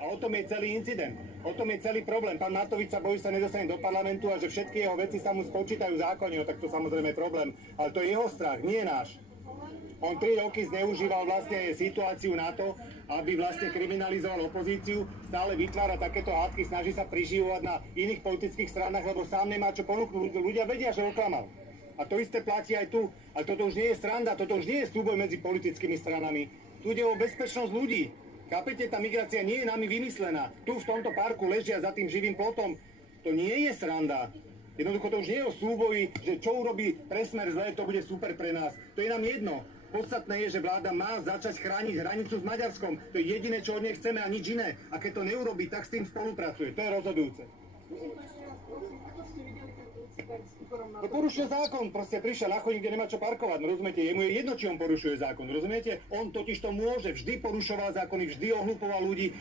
A o tom je celý incident. O tom je celý problém. Pán Matovič sa bojí, sa nedostane do parlamentu a že všetky jeho veci sa mu spočítajú v zákone, no tak to samozrejme je problém. Ale to je jeho strach, nie náš. On 3 roky zneužíval vlastne situáciu na to, aby vlastne kriminalizoval opozíciu, stále vytvára takéto hádky, snaží sa priživovať na iných politických stranách, lebo sám nemá čo ponúknuť. Ľudia vedia, že oklamal. A to isté platí aj tu. Ale toto už nie je sranda, toto už nie je súboj medzi politickými stranami. Tu ide o bezpečnosť ľudí. Chápete, tá migrácia nie je nami vymyslená. Tu v tomto parku ležia za tým živým plotom. To nie je sranda. Jednoducho to už nie je o súboji, že čo urobí pre Smer zle, to bude super pre nás. To je nám jedno. Podstatné je, že vláda má začať chrániť hranicu s Maďarskom. To je jediné, čo od nej chceme a nič iné. A keď to neurobí, tak s tým spolupracuje. To je rozhodujúce. No porušuje zákon, proste prišiel na chodník, kde nemá čo parkovať, no rozumiete, jemu je jedno, či on porušuje zákon, rozumiete? On totiž to môže, vždy porušoval zákony, vždy ohlupoval ľudí.